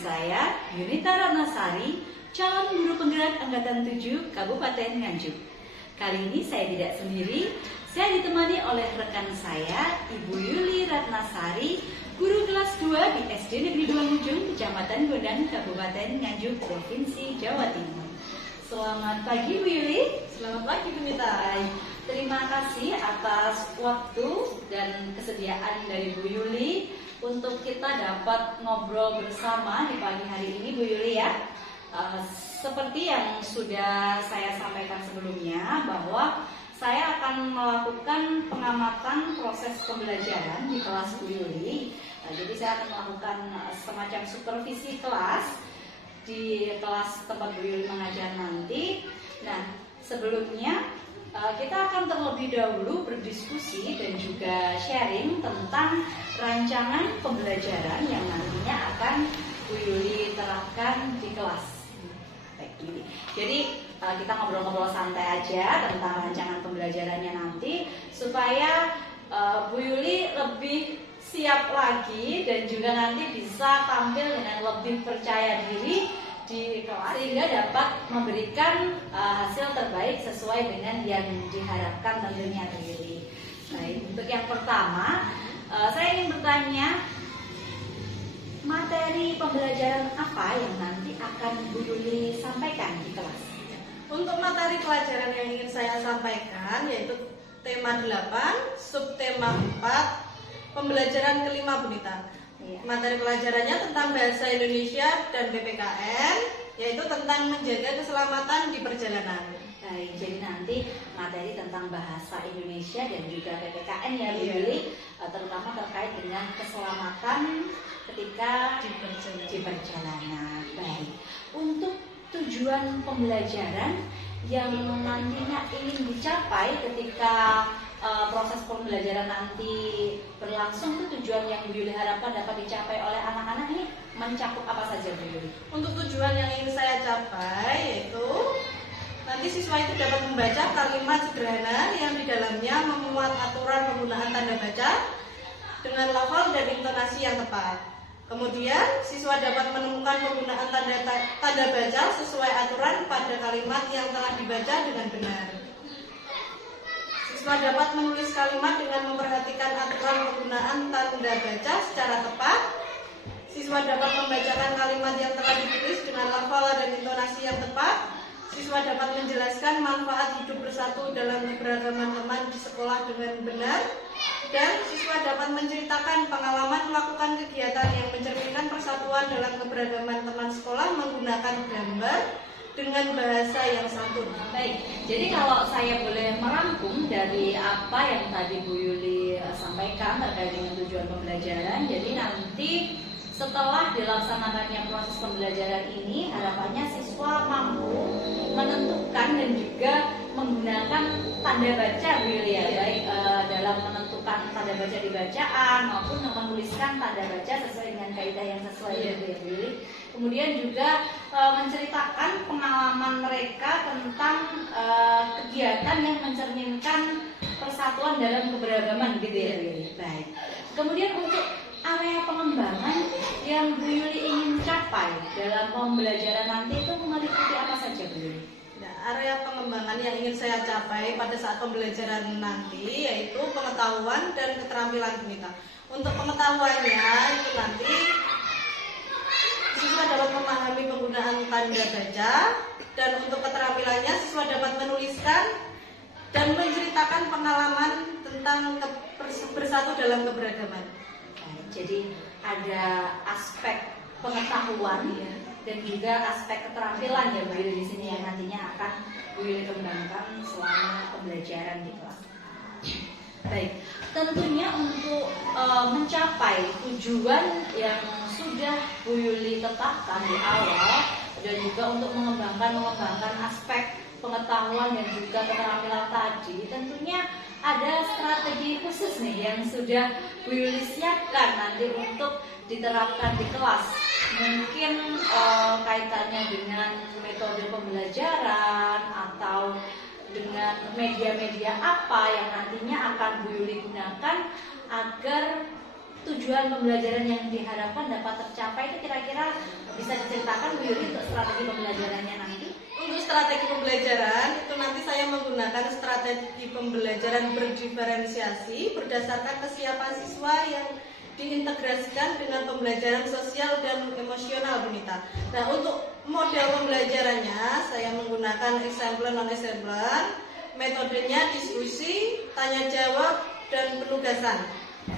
saya, Yunita Ratnasari, calon guru penggerak Angkatan 7 Kabupaten Nganjuk. Kali ini saya tidak sendiri, saya ditemani oleh rekan saya, Ibu Yuli Ratnasari, guru kelas 2 di SD Negeri 2 Mujung, Kecamatan Gondang, Kabupaten Nganjuk, Provinsi Jawa Timur. Selamat pagi Bu Yuli. Selamat pagi Bu Yunita. Terima kasih atas waktu dan kesediaan dari Bu Yuli untuk kita dapat ngobrol bersama di pagi hari ini Bu Yuli ya. Seperti yang sudah saya sampaikan sebelumnya bahwa saya akan melakukan pengamatan proses pembelajaran di kelas Bu Yuli. Jadi saya akan melakukan semacam supervisi kelas di kelas tempat Bu Yuli mengajar nanti. Nah, sebelumnya kita akan terlebih dahulu berdiskusi dan juga sharing tentang rancangan pembelajaran yang nantinya akan Bu Yuli terapkan di kelas. Jadi kita ngobrol-ngobrol santai aja tentang rancangan pembelajarannya nanti supaya Bu Yuli lebih siap lagi dan juga nanti bisa tampil dengan lebih percaya diri di kelas sehingga dapat memberikan hasil terbaik sesuai dengan yang diharapkan tentunya Bu Yuli. Baik, untuk yang pertama saya ingin bertanya, materi pembelajaran apa yang nanti akan Bu Yuli sampaikan di kelas? Untuk materi pelajaran yang ingin saya sampaikan yaitu tema 8, subtema 4, pembelajaran kelima Bu Nita. Materi pelajarannya tentang bahasa Indonesia dan PPKN, yaitu tentang menjaga keselamatan di perjalanan. Baik, jadi nanti materi tentang bahasa Indonesia dan juga PPKN ya Bu Yuli, terutama terkait dengan keselamatan ketika di perjalanan. Baik, untuk tujuan pembelajaran yang nantinya ingin dicapai ketika proses pembelajaran nanti berlangsung, itu tujuan yang Bu Yuli harapkan dapat dicapai oleh anak-anak ini mencakup apa saja Bu Yuli? Untuk tujuan yang ingin saya capai yaitu nanti siswa itu dapat membaca kalimat sederhana yang di dalamnya memuat aturan penggunaan tanda baca dengan lafal dan intonasi yang tepat. Kemudian siswa dapat menemukan penggunaan tanda baca sesuai aturan pada kalimat yang telah dibaca dengan benar. Siswa dapat menulis kalimat dengan memperhatikan aturan penggunaan tanda baca secara tepat. Siswa dapat membacakan kalimat yang telah ditulis dengan lafal dan intonasi yang tepat. Siswa dapat menjelaskan manfaat hidup bersatu dalam keberagaman teman di sekolah dengan benar. Dan siswa dapat menceritakan pengalaman melakukan kegiatan yang mencerminkan persatuan dalam keberagaman teman sekolah menggunakan gambar dengan bahasa yang santun. Baik, jadi kalau saya boleh merangkum dari apa yang tadi Bu Yuli sampaikan terkait dengan tujuan pembelajaran, jadi nanti setelah dilaksanakannya proses pembelajaran ini, harapannya siswa mampu menentukan dan juga menggunakan tanda baca Bu Yuli ya, baik dalam menentukan tanda baca di bacaan maupun menuliskan tanda baca sesuai dengan kaidah yang sesuai ya Bu Yuli. Kemudian juga menceritakan pengalaman mereka tentang kegiatan yang mencerminkan persatuan dalam keberagaman gitu ya Bu Yuli. Baik. Kemudian untuk area pengembangan yang Bu Yuli ingin capai dalam pembelajaran nanti itu meliputi apa saja Bu Yuli? Nah, area pengembangan yang ingin saya capai pada saat pembelajaran nanti yaitu pengetahuan dan keterampilan kita. Untuk pengetahuannya itu nanti siswa dapat memahami penggunaan tanda baca, dan untuk keterampilannya siswa dapat menuliskan dan menceritakan pengalaman tentang bersatu dalam keberagaman. Jadi ada aspek pengetahuan ya, dan juga aspek keterampilan ya Bu Yuli di sini yang nantinya akan Bu Yuli kembangkan selama pembelajaran di kelas. Baik, tentunya untuk mencapai tujuan yang sudah Bu Yuli tetapkan di awal dan juga untuk mengembangkan aspek pengetahuan dan juga keterampilan tadi, tentunya ada strategi khusus nih yang sudah Bu Yuli siapkan nanti untuk diterapkan di kelas. Mungkin kaitannya dengan metode pembelajaran atau dengan media-media apa yang nantinya akan Bu Yuli gunakan agar tujuan pembelajaran yang diharapkan dapat tercapai. Itu kira-kira bisa diceritakan Bu Yuli untuk strategi pembelajarannya nanti? Untuk strategi pembelajaran itu nanti saya menggunakan strategi pembelajaran berdiferensiasi berdasarkan kesiapan siswa yang diintegrasikan dengan pembelajaran sosial dan emosional, Bu Nita. Nah, untuk model pembelajarannya saya menggunakan exemplar non-exemplar, metodenya diskusi, tanya jawab, dan penugasan.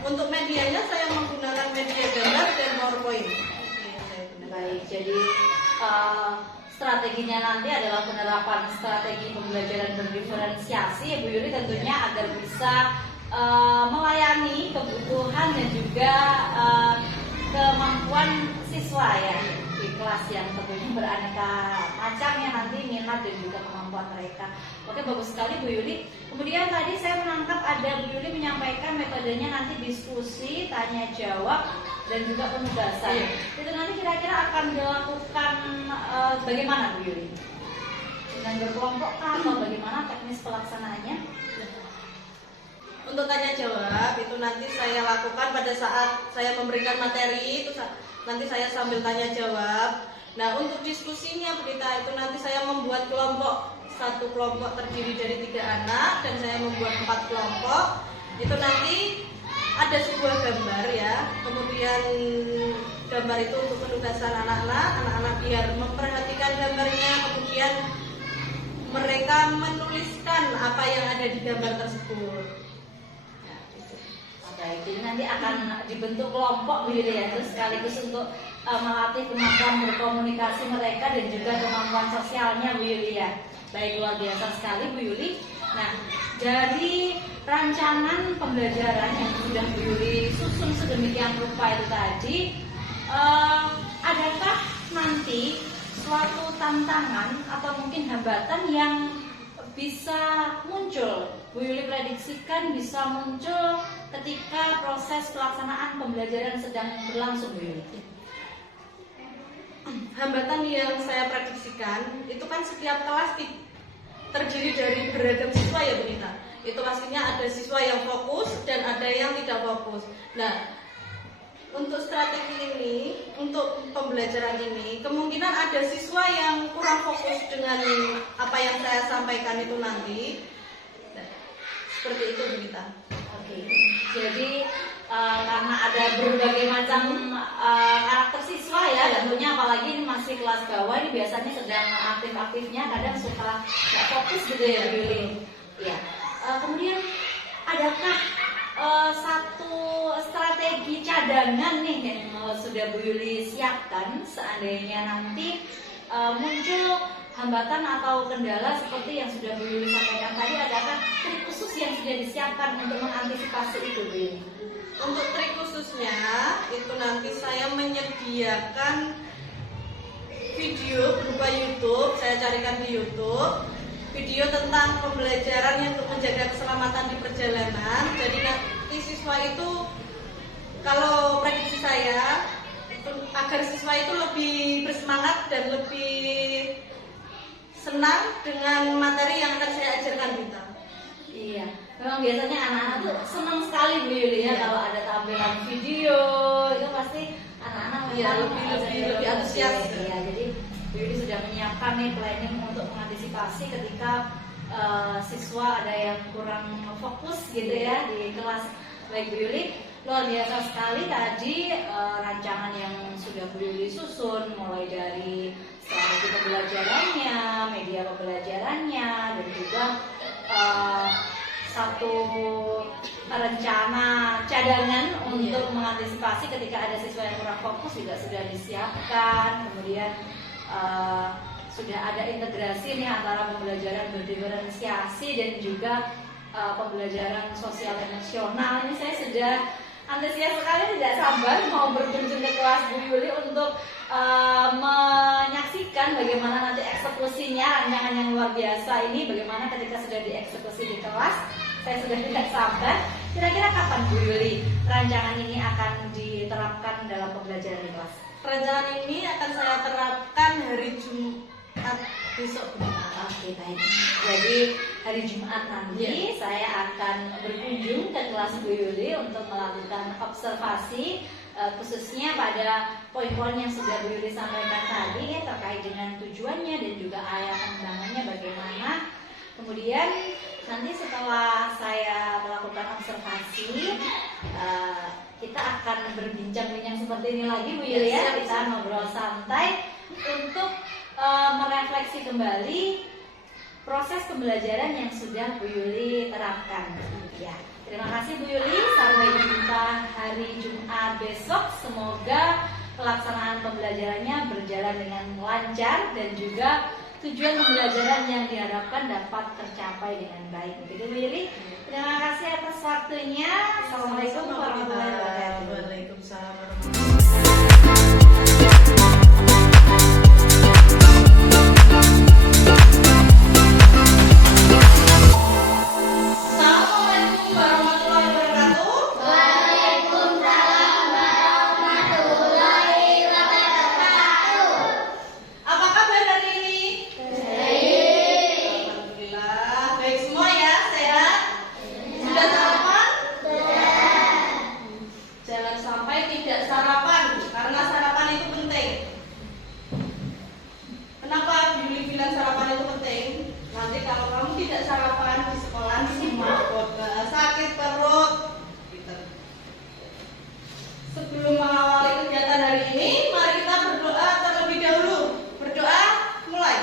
Untuk medianya saya menggunakan media gambar dan PowerPoint. Baik, jadi strateginya nanti adalah penerapan strategi pembelajaran berdiferensiasi ya Bu Yuli, tentunya agar bisa melayani kebutuhan dan juga kemampuan siswa ya di kelas yang tentunya beraneka macam ya nanti minat dan juga kemampuan mereka. Oke, bagus sekali Bu Yuli. Kemudian tadi saya menangkap ada Bu Yuli menyampaikan metodenya nanti diskusi, tanya jawab, dan juga penugasan. Iya. Itu nanti kira-kira akan dilakukan bagaimana Bu Yuli? Dengan berkelompok atau bagaimana teknis pelaksanaannya? Untuk tanya jawab itu nanti saya lakukan pada saat saya memberikan materi, itu nanti saya sambil tanya jawab. Nah, untuk diskusinya berita itu nanti saya membuat kelompok, satu kelompok terdiri dari 3 anak dan saya membuat 4 kelompok. Itu nanti ada sebuah gambar ya, kemudian gambar itu untuk penugasan anak-anak biar memperhatikan gambarnya, kemudian mereka menuliskan apa yang ada di gambar tersebut. Baik, jadi nanti akan dibentuk kelompok Bu Yuli ya, terus sekaligus untuk melatih kemampuan berkomunikasi mereka dan juga kemampuan sosialnya Bu Yuli ya. Baik, luar biasa sekali Bu Yuli. Nah, dari rancangan pembelajaran yang sudah Bu Yuli susun sedemikian rupa itu tadi, adakah nanti suatu tantangan atau mungkin hambatan yang bisa muncul, Bu Yuli prediksikan bisa muncul ketika proses pelaksanaan pembelajaran sedang berlangsung Bu Yuli? Hambatan yang saya prediksikan itu kan setiap kelas terdiri dari beragam siswa ya Bu Nita. Itu pastinya ada siswa yang fokus dan ada yang tidak fokus. Nah, untuk strategi ini, untuk pembelajaran ini, kemungkinan ada siswa yang kurang fokus dengan apa yang saya sampaikan itu nanti. Seperti itu Bu Nita. Oke, jadi karena ada berbagai macam karakter siswa ya, tentunya apalagi ini masih kelas bawah, ini biasanya sedang aktif-aktifnya, kadang suka nggak fokus gitu ya Bu Yuli. Ya. Kemudian adakah satu strategi cadangan nih yang sudah Bu Yuli siapkan seandainya nanti muncul hambatan atau kendala seperti yang sudah Bu Yuli sampaikan tadi, adakah trik khusus yang sudah disiapkan untuk mengantisipasi itu Bu Yuli? Untuk trik khususnya itu nanti saya menyediakan video berupa YouTube, saya carikan di YouTube video tentang pembelajaran yang untuk menjaga keselamatan di perjalanan. Jadi nanti siswa itu, kalau prediksi saya itu, agar siswa itu lebih bersemangat dan lebih senang dengan materi yang akan saya ajarkan kita. Iya, memang biasanya anak-anak tuh senang sekali Bu Yuli ya, kalau ada tampilan video itu pasti anak-anak lebih antusias. Ya, jadi Bu Yuli sudah menyiapkan nih planning untuk mengantisipasi ketika siswa ada yang kurang fokus gitu ya di kelas. Baik Bu Yuli, luar biasa sekali tadi rancangan yang sudah Bu Yuli susun, mulai dari strategi pembelajarannya, media pembelajarannya, dan juga satu rencana cadangan untuk mengantisipasi ketika ada siswa yang kurang fokus juga sudah disiapkan. Kemudian sudah ada integrasi nih antara pembelajaran berdiferensiasi dan juga pembelajaran sosial emosional. Ini saya sudah antusias sekali, tidak sabar mau berkunjung ke kelas Bu Yuli untuk menyaksikan bagaimana nanti eksekusinya rancangan yang luar biasa ini, bagaimana ketika sudah dieksekusi di kelas. Saya sudah tidak sabar. Kira-kira kapan Bu Yuli rancangan ini akan diterapkan dalam pembelajaran di kelas? Rancangan ini akan saya terapkan hari Jumat besok. Oke, baik. Jadi hari Jumat nanti saya akan berkunjung ke kelas Bu Yuli untuk melakukan observasi khususnya pada poin-poin yang sudah Bu Yuli sampaikan tadi ya, terkait dengan tujuannya dan juga area pengembangannya bagaimana. Kemudian nanti setelah saya melakukan observasi, kita akan berbincang-bincang seperti ini lagi Bu Yuli ya. Kita ngobrol santai untuk merefleksi kembali proses pembelajaran yang sudah Bu Yuli terapkan. Ya, terima kasih Bu Yuli. Sampai jumpa hari Jumat besok. Semoga pelaksanaan pembelajarannya berjalan dengan lancar dan juga tujuan pembelajaran yang diharapkan dapat tercapai dengan baik. Begitu Bu Yuli. Terima kasih atas waktunya. Assalamualaikum warahmatullahi wabarakatuh. Waalaikumsalam warahmatullahi wabarakatuh. Sebelum mengawali kegiatan hari ini, mari kita berdoa terlebih dahulu. Berdoa, mulai.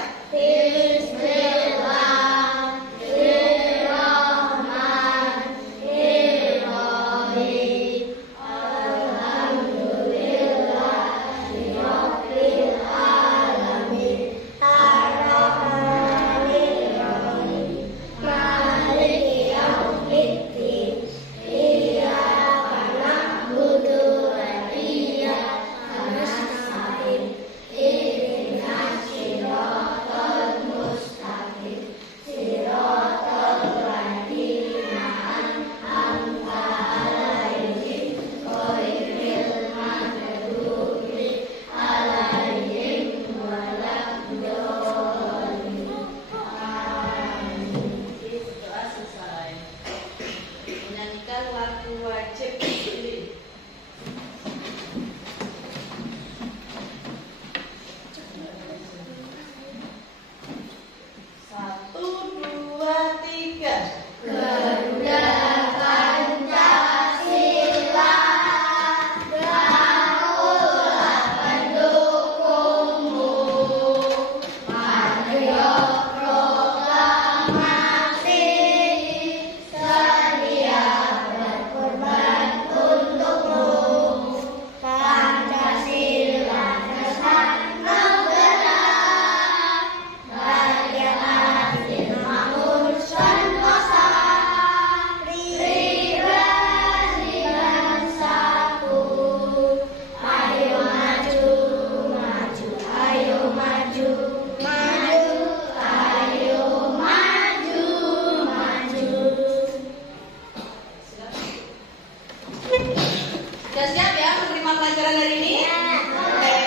Sudah siap ya menerima pelajaran hari ini? Oke.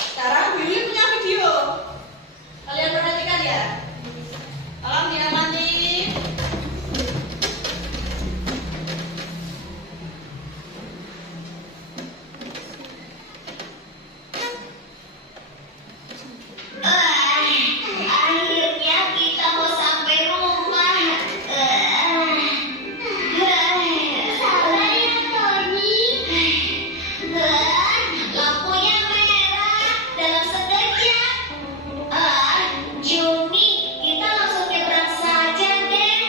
Sekarang Billy punya video. Kalian perhatikan ya. Tolong diamati. Akhirnya kita mau sampai rumah. Sabar ya Tony. Lampunya merah dalam sekejap. Juni, kita langsung nyebrang saja deh.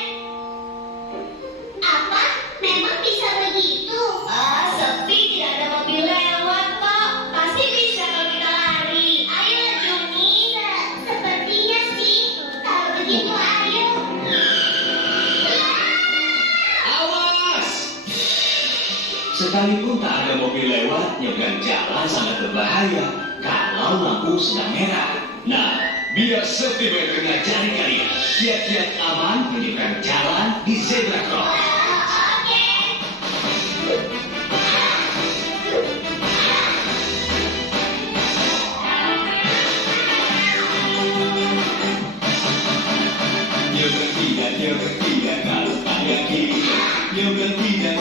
Apa? Memang bisa begitu? Sepi, tidak ada mobil lewat kok. Pasti bisa kalau kita lari. Ayo Juni. Sepertinya sih. Kalau begitu ayo. Awas! Sekalipun tak ada mobil lewat, nyebrang jalan sangat berbahaya kalau lampu sedang merah. Nah, biar safety belt kena jari kalian, siap-siap aman menyeberang jalan di zebra cross. Oke. Nyebrang tidak kalau tak yakin. Nyebrang tidak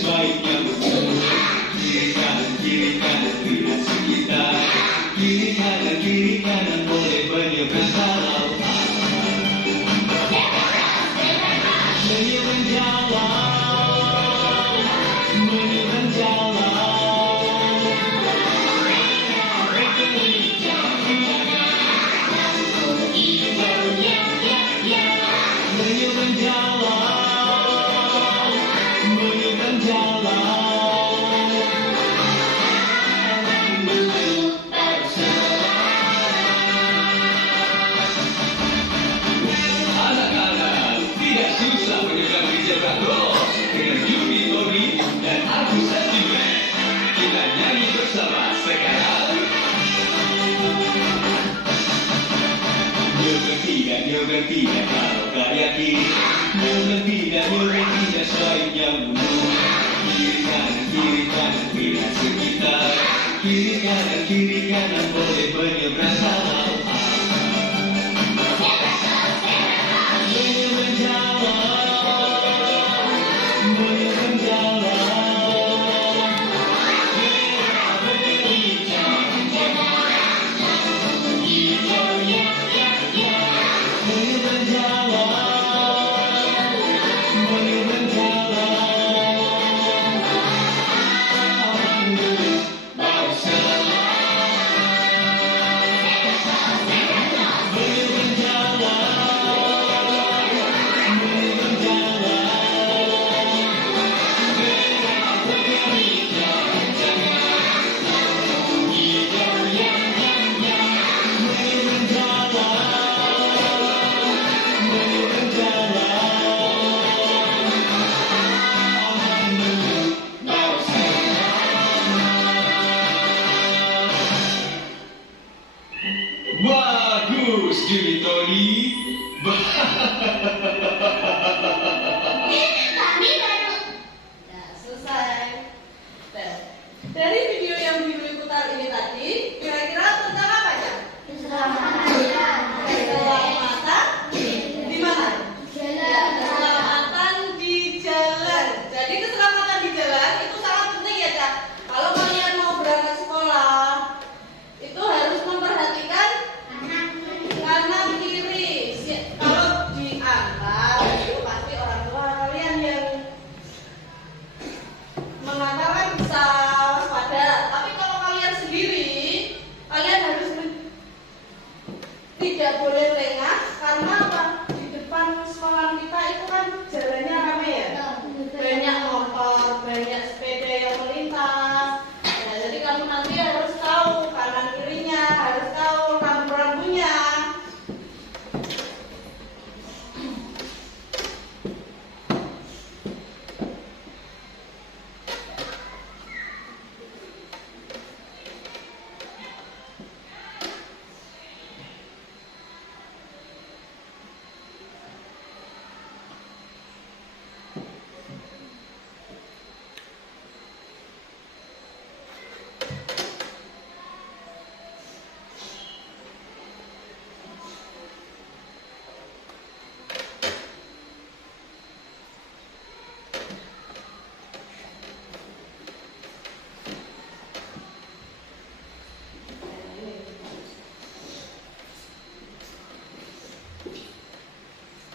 sebaiknya betul. Kiri nyogan tidak kalau tak yakin. Nyogan tidak sebaiknya mundur. Kiri kanan lihat sekitar. Kiri kanan boleh menyeberang kalau bagus, Juli Tony. Kami baru Nah, selesai. Nah, dari video yang Bibi putar ini tadi, kira-kira tentang apa ya? Keselamatan di mana? Ya, keselamatan di jalan. Jadi keselamatan di jalan itu sangat penting ya, Cak. Kalau kalian mau berangkat sekolah, itu harus memperhatikan kanan kiri. Kalau diantar, itu pasti orang tua kalian yang mengatakan bisa waspada. Tapi kalau kalian sendiri, kalian harus tidak boleh lengah karena apa? Di depan sekolah kita itu kan jalannya ramai ya, banyak motor, banyak sepeda yang melintas. Nah, jadi kamu nanti harus tahu kanan kirinya, harus tahu rambu-rambunya.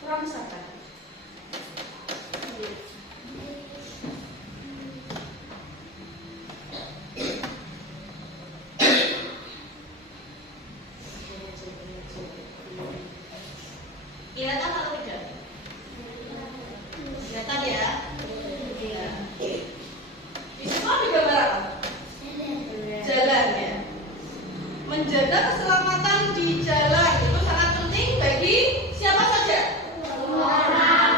Ramsakan. Kelihatan atau tidak? Kelihatan ya? Iya. Di semua di gambar apa? Jalan ya. Menjaga keselamatan di jalan itu sangat penting bagi siapa saja?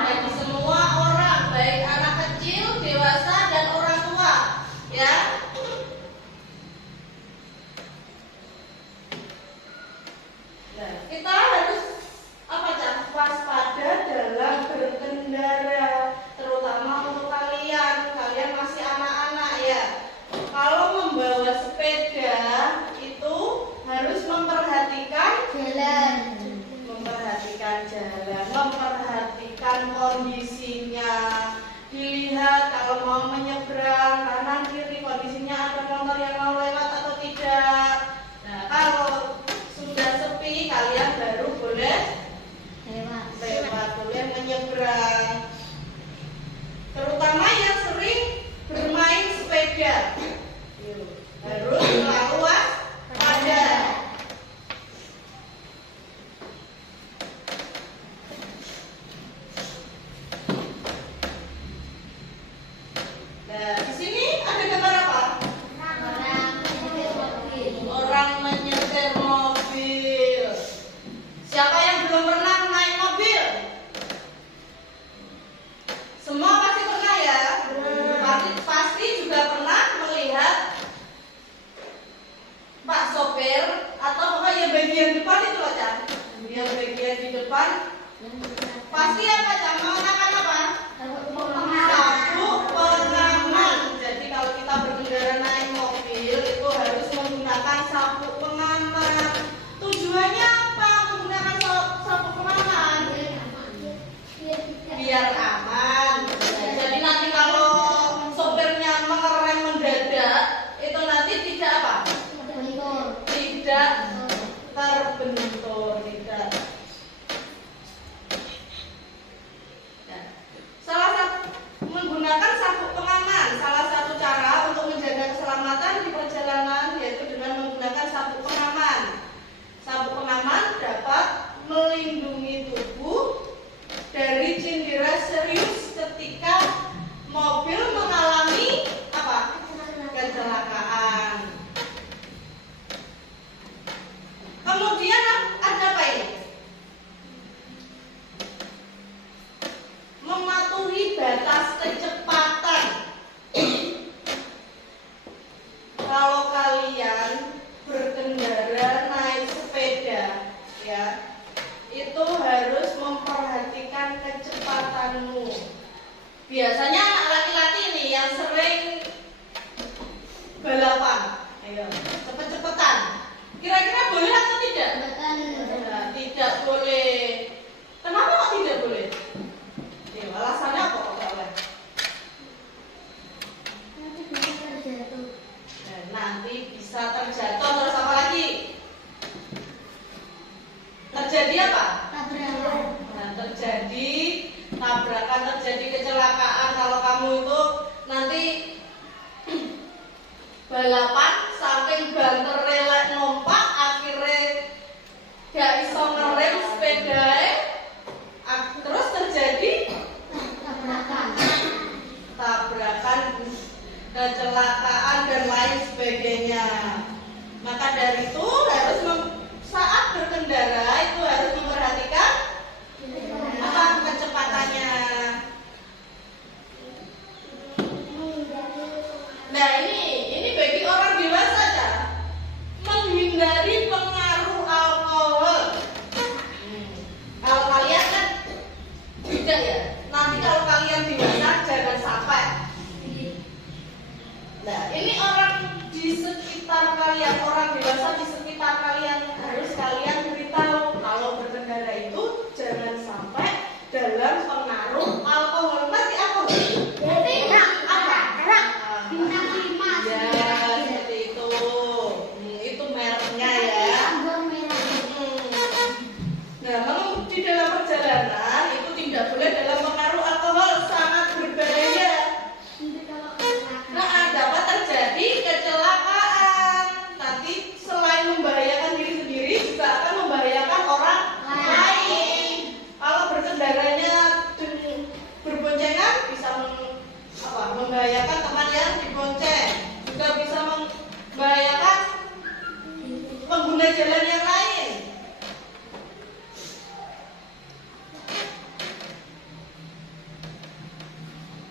Bagi semua orang, baik anak kecil, dewasa, dan orang tua, ya. Nah, kita harus apa, Cak? Waspada dalam berkendara, terutama untuk kalian masih anak-anak ya. Kalau membawa sepeda itu harus memperhatikan jalan, memperhatikan kondisinya, dilihat kalau mau menyeberang kanan kiri kondisinya ada motor yang mau lewat atau tidak. Nah, kalau sudah sepi kalian baru boleh lewat, boleh menyeberang. Terutama yang sering bermain sepeda harus selalu waspada. Nah, di sini ada gambar apa? Orang menyetir mobil. Siapa yang belum pernah naik mobil? Semua pasti pernah ya? Pasti juga pernah melihat Pak sopir atau pokoknya bagian depan itu loh, Cak. Kemudian bagian di depan pasti apa? Menggunakan apa? Sabuk pengaman. Jadi kalau kita berkendara naik mobil itu harus menggunakan sabuk pengaman. Tujuannya apa menggunakan sabuk pengaman? Biar aman. Jadi nanti kalau sopirnya mengerem mendadak itu nanti tidak apa? Tidak terbentur, tidak. Salah satu menggunakan sabuk pengaman, salah satu cara untuk menjaga keselamatan di perjalanan yaitu dengan menggunakan sabuk pengaman. Sabuk pengaman dapat melindungi tubuh dari cindera serius ketika mobil mengalami apa? Kecelakaan. Kemudian ada apa ini? Mematuhi batas kecepatan. Kalau kalian berkendara naik sepeda, ya, itu harus memperhatikan kecepatanmu. Biasanya anak laki-laki ini yang sering balapan, ayo cepet-cepetan. Kira-kira boleh atau tidak? Nah, tidak boleh. Kenapa kok tidak boleh? Ya, alasannya apa kok tidak boleh? Nah, nanti bisa terjatuh terus apa lagi? Terjadi apa? Nah, terjadi tabrakan, terjadi kecelakaan kalau kamu itu nanti balapan saking banter relek numpak akhirnya gak iso ngerem sepeda terus terjadi tabrakan, kecelakaan dan lain sebagainya. Maka dari itu harus saat berkendara itu harus memperhatikan apa kecepatannya. Nah ini bagi orang dewasa aja menghindari pengaruh alkohol. Kalau kalian kan tidak ya. Nanti kalau kalian dewasa jangan sampai. Nah ini orang di sekitar kalian, orang dewasa di sekitar kalian harus kalian beritahu kalau berkendara itu jangan sampai dalam pengaruh alkohol. Nanti alkohol. Di dalam perjalanan itu tidak boleh dalam pengaruh alkohol, sangat berbahaya. Nah, dapat terjadi kecelakaan. Nanti selain membahayakan diri sendiri juga akan membahayakan orang lain. Kalau berkendaranya berboncengan bisa membahayakan teman yang dibonceng, juga bisa membahayakan pengguna jalan yang lain.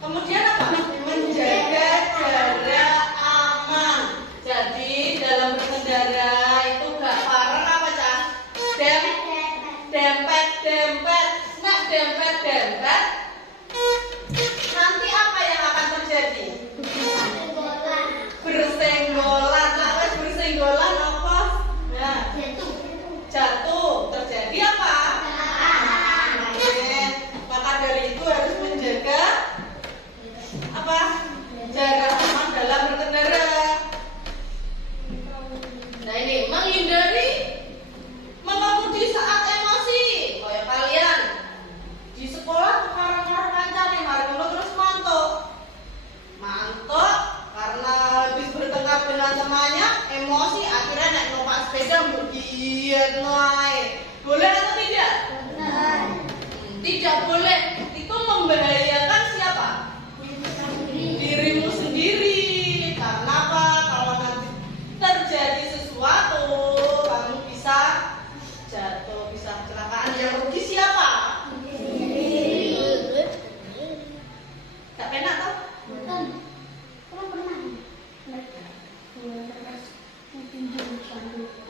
Kemudian apa? Menjaga jarak aman. Jadi dalam berkendara itu gak bareng apa Cah? Dempet. Nah dempet. Nanti apa yang akan terjadi? Bersenggolan. Nah wes bersenggolan apa? Nah jatuh. Terjadi apa? Maka dari itu harus menjaga apa? Jarak aman dalam berkendara. Nah ini menghindari mengemudi saat emosi. Kayak kalian di sekolah karang-karang kancane mari ngono terus mantuk karena habis bertengkar dengan temannya emosi akhirnya naik numpak sepeda bergiat naik. Boleh atau tidak? Tidak boleh. Itu membahayakan siapa? Dirimu sendiri. Karena apa? Kalau nanti terjadi sesuatu kamu bisa jatuh, bisa kecelakaan. Yang rugi siapa? Gak penak toh?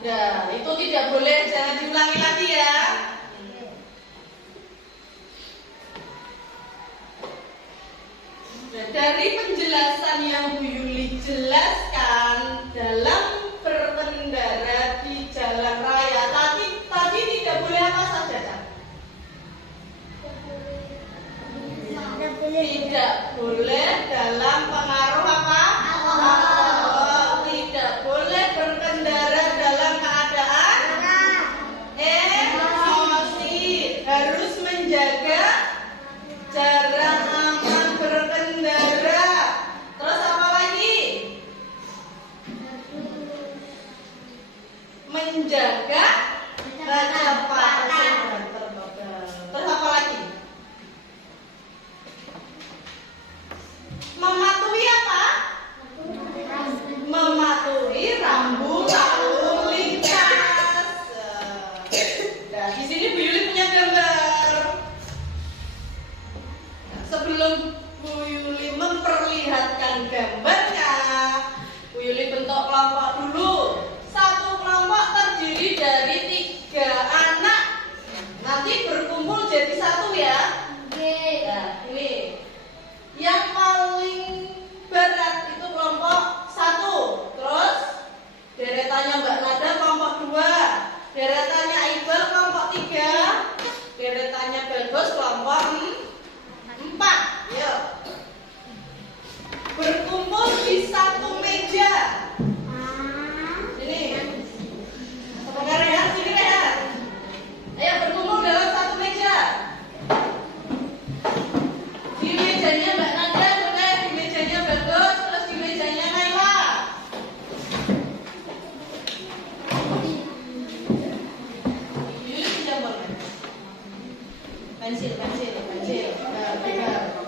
Ya itu tidak boleh, jangan diulangi lagi ya. dari penjelasan yang Bu Yuli jelaskan dalam berkendara di jalan raya tadi tidak boleh apa saja, Cak? Tidak boleh dalam pengaruh apa? Alkohol. Tidak boleh berkendara dalam keadaan emosi. Harus menjaga jarak aman berkendara. Terus apa lagi? Menjaga kecepatan. Terus apa lagi? Mematuhi apa? Mematuhi rambu lalu lintas. Nah, di sini Bu Yuli punya gambar. Sebelum Bu Yuli memperlihatkan gambarnya, Bu Yuli bentuk kelompok dulu. Satu kelompok terdiri dari 3 anak. Nanti berkumpul jadi satu ya. Nah, ini yang paling berat itu kelompok 1. Terus deretannya Mbak Nada kelompok 2, deretannya Iqbal kelompok 3, deretannya Bagus kelompok 4. Yuk, berkumpul di satu meja. Ini sebentar ya, sini ya. Ayo berkumpul dalam satu meja. Di mejanya Mbak Nada, kemudian di mejanya Bagus, terus di mejanya Naila. Yuli pinjam boleh? Pensil. Nah, pegang.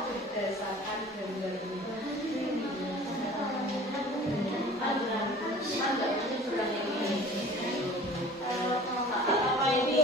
berdasarkan gambar ini. Apa ini?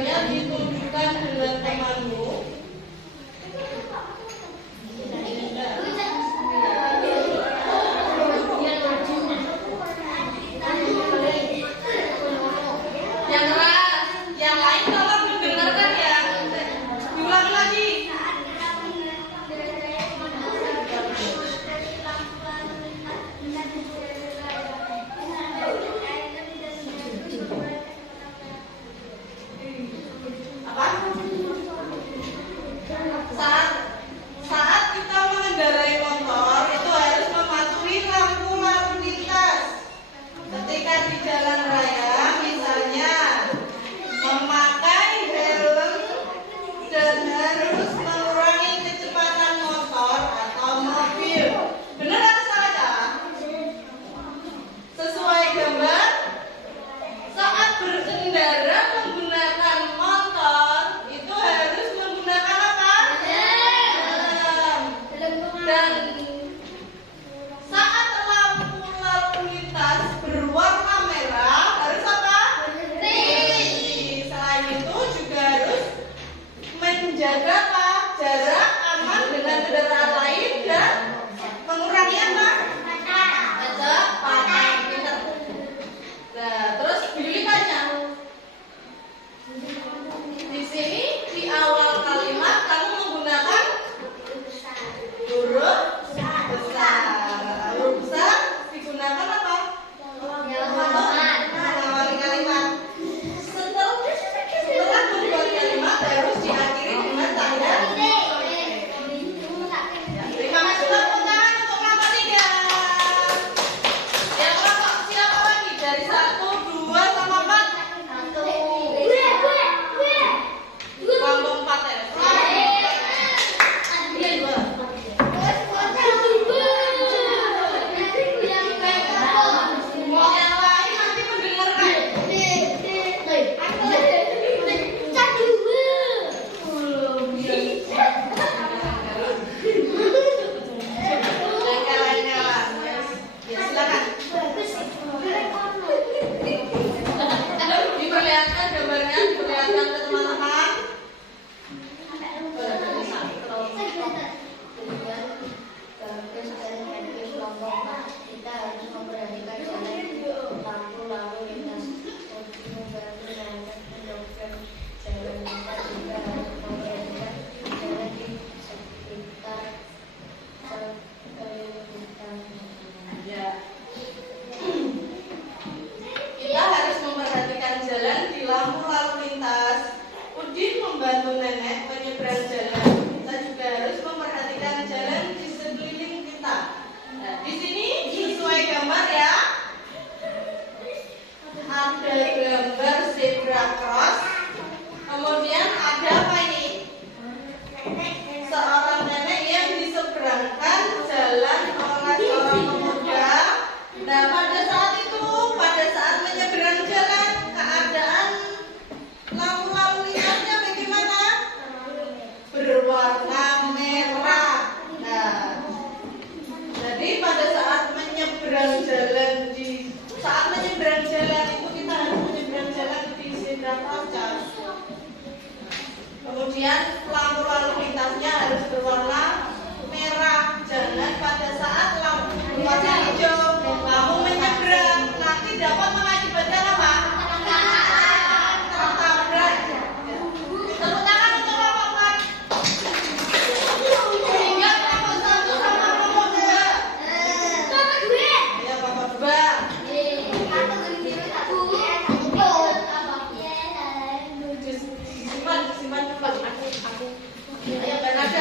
gambarnya ditunjukkan dengan temanmu. Yang keras, yang lain tolong mendengarkan ya. Diulangi lagi. Apa? Saat kita mengendarai motor itu harus mematuhi lampu lalu lintas. Ketika di jalan raya, misalnya memakai helm dan harus mengurangi kecepatan motor atau mobil. Benar atau salah? Sesuai gambar. Saat berkendara menggunakan motor itu harus menggunakan apa? Helm. Dan saat lampu lalu lintas berwarna merah harus apa? Berhenti. Selain itu juga harus menjaga apa? Jarak aman dengan kendaraan lain dan mengurangi apa? Kecepatan. Pintar. Nah, terus pilih tanya. Di sini di awal kalimat kamu menggunakan huruf besar. Huruf besar digunakan apa? Mengawali kalimat. Setelah membuat kalimat harus diakhiri dengan tanda. Terima kasih tepuk tangan untuk kelompok 3. Yang kelompok siapa lagi? Dari 1, 2 sama 4. Kelompok 4 ya. Yang lain nanti mendengarkan. Ya, silakan. Diperlihatkan gambarnya, diperlihatkan ke teman-teman. Kita harus memperhatikan jalan lampu lalu lintas untuk membantu menentukan jalan. Kita juga harus memperhatikan jalan di sekitar kita. Ya. Kita harus memperhatikan jalan di lampu lalu lintas. Udin membantu nenek menyeberang jalan. Kita juga harus memperhatikan jalan di sekeliling kita. Nah, di sini sesuai gambar ya. Ada gambar zebra cross. Kemudian ada apa ini? Seorang nenek yang diseberangkan jalan oleh seorang pemuda. Nah, pada saat menyeberang jalan, keadaan lampu lalu lintasnya bagaimana? Berwarna merah. Nah, jadi pada saat menyeberang jalan itu kita harus menyeberang jalan di zebra cross. Kemudian lampu lalu lintasnya harus berwarna merah. Jangan pada saat lampu berwarna hijau kamu menyeberang, nanti dapat mengakibatkan apa? Tertabrak. Tepuk tangan untuk kelompok 4. Sehingga kelompok 1 sama kelompok 2. Ya, kelompok 2. Simpan cepat. Ayo, Bernada.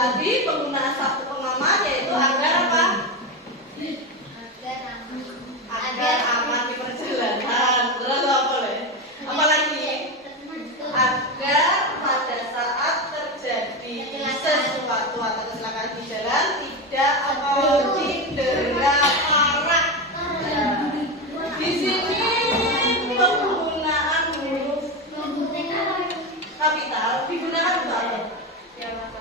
tadi penggunaan sabuk pengaman yaitu agar apa? Agar aman di perjalanan. Terus apa boleh? Apalagi? Agar pada saat terjadi sesuatu atau kecelakaan di jalan tidak cedera parah. Di sini penggunaan huruf kapital digunakan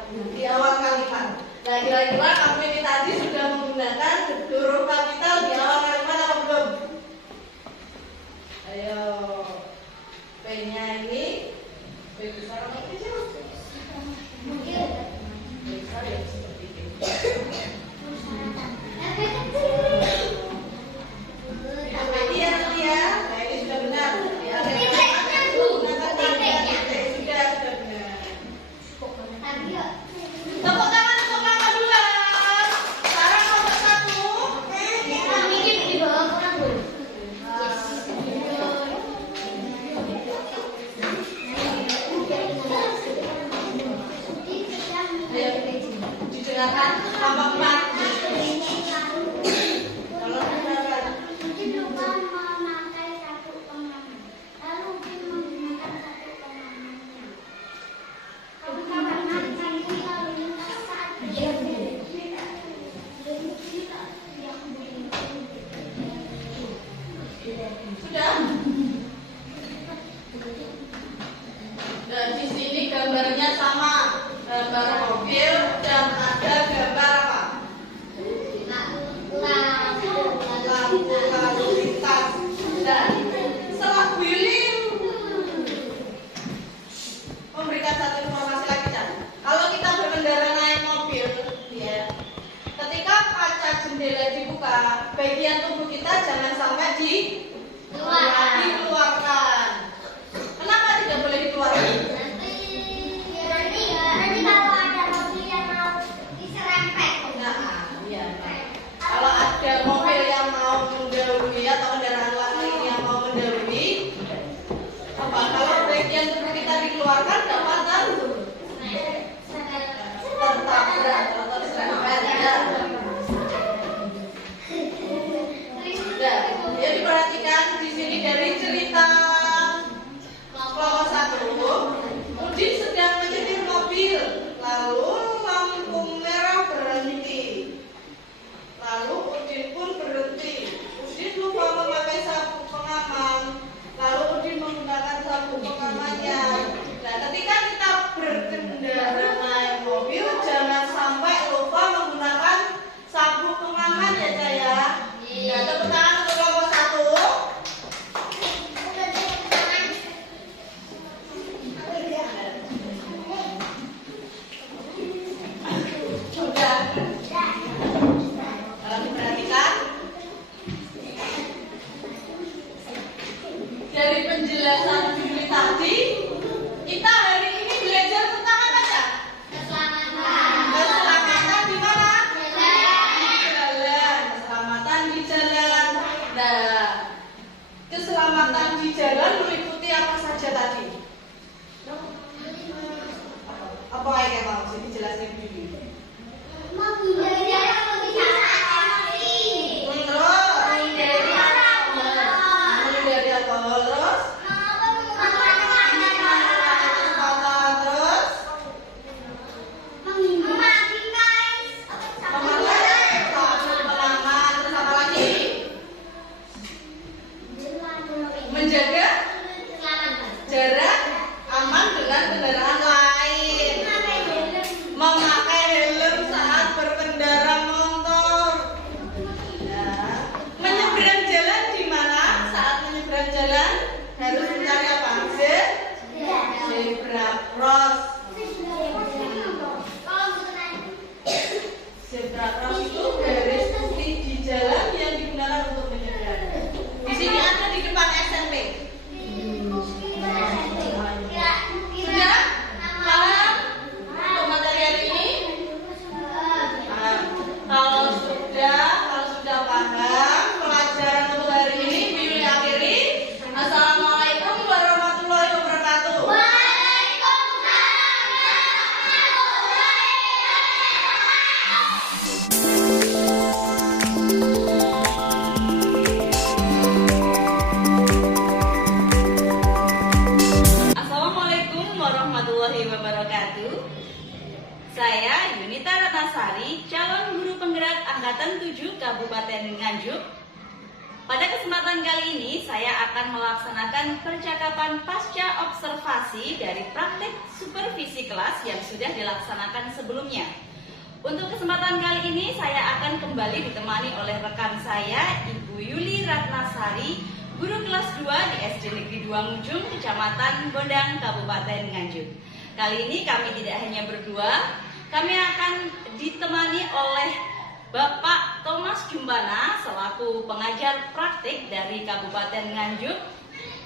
di awal kalimat. Nah, kira-kira kamu ini tadi sudah menggunakan huruf kapital di awal kalimat apa belum? Ayo, P-nya ini P besar atau kecil? Besar ya, seperti ini. Iya, ya. Nah, ini sudah benar. Ya, sudah benar. Tepuk tangan untuk kakak duluan. Sekarang nomor 1. Didengarkan nomor 4. Kalau didengarkan. Sudah? Dan di sini gambarnya sama, gambar mobil dan ada gambar apa? Lampu lalu lintas. Dan setelah Willy memberikan satu informasi lagi, Cak. Kalau kita berkendara naik mobil, ya, ketika kaca jendela dibuka, bagian tubuh kita jangan sampai dikeluarkan. Kenapa tidak boleh dikeluarkan? Nah, iya. Kalau ada mobil yang mau mendahului atau kendaraan lain yang mau mendahului, apa? Kalau bagian tubuh kita dikeluarkan, dapat tertabrak atau terserempet. Ya, ya diperhatikan di sini dari cerita kelompok 1. Udin sedang menyetir mobil, lalu lampu merah berhenti. Lalu Udin pun berhenti. Udin lupa memakai sabuk pengaman. Lalu Udin menggunakan sabuk pengamannya. Nah, ketika kita berkendara naik mobil, jangan sampai lupa menggunakan sabuk pengaman ya, saya. Ya, tepuk tangan untuk kelompok 1. Sudah. Kalau diperhatikan dari penjelasan Yuli tadi, kita hari ini belajar tentang apa, Cak? Keselamatan di mana? Jalan. Keselamatan di jalan. Nah, keselamatan di jalan meliputi apa saja tadi? Apa yang mau dijelasin dulu? Menjaga jarak aman dengan kendaraan lain, memakai Saya Yunita Ratnasari, calon guru penggerak Angkatan 7 Kabupaten Nganjuk. Pada kesempatan kali ini, saya akan melaksanakan percakapan pasca observasi dari praktek supervisi kelas yang sudah dilaksanakan sebelumnya. Untuk kesempatan kali ini, saya akan kembali ditemani oleh rekan saya, Ibu Yuli Ratnasari, guru kelas 2 di SD Negeri 2 Ngujung, Kecamatan Gondang, Kabupaten Nganjuk. Kali ini kami tidak hanya berdua, kami akan ditemani oleh Bapak Thomas Jumbana selaku pengajar praktik dari Kabupaten Nganjuk.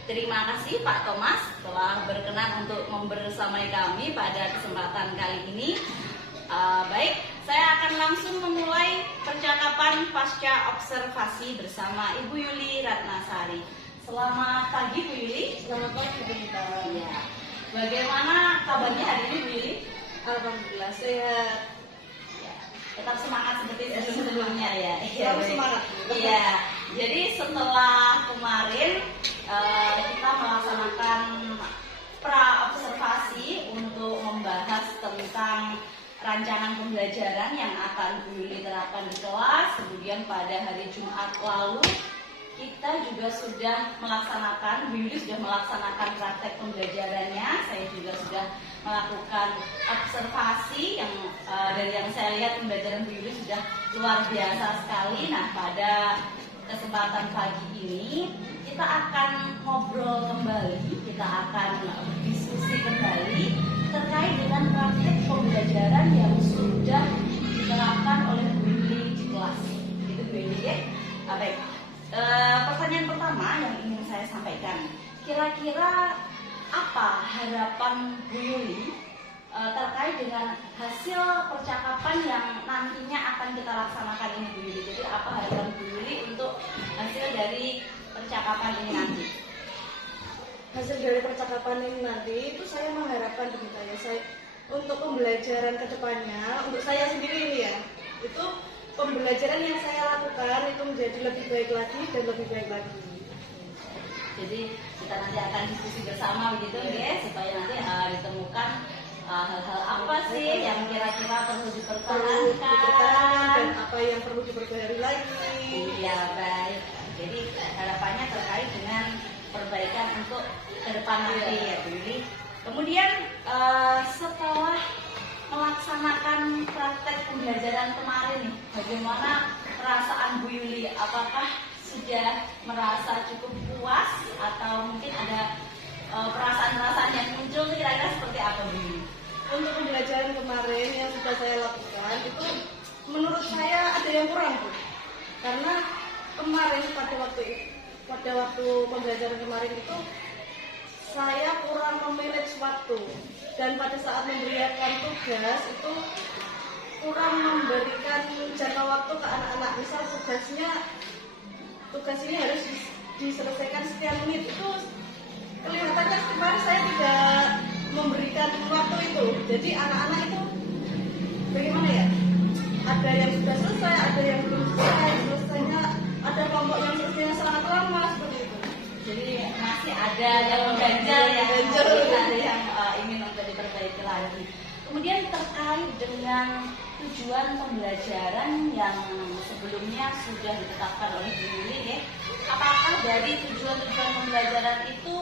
Terima kasih Pak Thomas telah berkenan untuk membersamai kami pada kesempatan kali ini. Baik, saya akan langsung memulai percakapan pasca observasi bersama Ibu Yuli Ratnasari. Selamat pagi Bu Yuli. Selamat pagi Bu Yunita. Ya. Bagaimana kabarnya hari ini Bu Yuli? Alhamdulillah sehat. Tetap semangat seperti sebelumnya ya. Selalu semangat. Iya. Jadi setelah kemarin kita melaksanakan pra observasi untuk membahas tentang rancangan pembelajaran yang akan Bu Yuli terapkan di kelas. Kemudian pada hari Jumat lalu kita juga sudah melaksanakan, Bu Yuli sudah melaksanakan praktek pembelajarannya. Saya juga sudah melakukan observasi yang dari yang saya lihat pembelajaran Bu Yuli sudah luar biasa sekali. Nah, pada kesempatan pagi ini kita akan ngobrol kembali, kita akan berdiskusi kembali terkait dengan praktek pembelajaran yang sudah diterapkan oleh Bu Yuli di kelas. Gitu Bu Yuli ya. Baik. Pertanyaan pertama yang ingin saya sampaikan, kira-kira apa harapan Bu Yuli terkait dengan hasil percakapan yang nantinya akan kita laksanakan ini Bu Yuli? Jadi apa harapan Bu Yuli untuk hasil dari percakapan ini nanti? Hasil dari percakapan ini nanti itu saya mengharapkan begitu ya, saya untuk pembelajaran kedepannya, untuk saya sendiri ini ya, itu pembelajaran yang saya lakukan itu menjadi lebih baik lagi dan lebih baik lagi. Jadi kita nanti akan diskusi bersama begitu ya, supaya nanti ditemukan hal-hal apa sih yang kira-kira perlu dipertahankan dan apa yang perlu diperbaharui lagi. Iya baik. Jadi harapannya terkait dengan perbaikan untuk ke depan nanti ya Bu Yuli. Kemudian setelah melaksanakan praktek pembelajaran kemarin nih, bagaimana perasaan Bu Yuli? Apakah sudah merasa cukup puas atau mungkin ada perasaan-perasaan yang muncul kira-kira seperti apa Bu Yuli? Untuk pembelajaran kemarin yang sudah saya lakukan itu menurut saya ada yang kurang Bu. Karena kemarin pada waktu pembelajaran kemarin itu saya kurang memanage waktu, dan pada saat memberikan tugas itu kurang memberikan jangka waktu ke anak-anak. Misal tugas ini harus diselesaikan sekian menit, itu kelihatannya kemarin saya tidak memberikan waktu itu. Jadi anak-anak itu bagaimana ya? Ada yang sudah selesai, ada yang belum selesainya, ada kelompok yang selesainya sangat lama seperti itu. Jadi masih ada yang mengganjal ya, ada yang ingin untuk diperbaiki lagi. Kemudian terkait dengan tujuan pembelajaran yang sebelumnya sudah ditetapkan oleh Bu Yuli ya, apakah dari tujuan-tujuan pembelajaran itu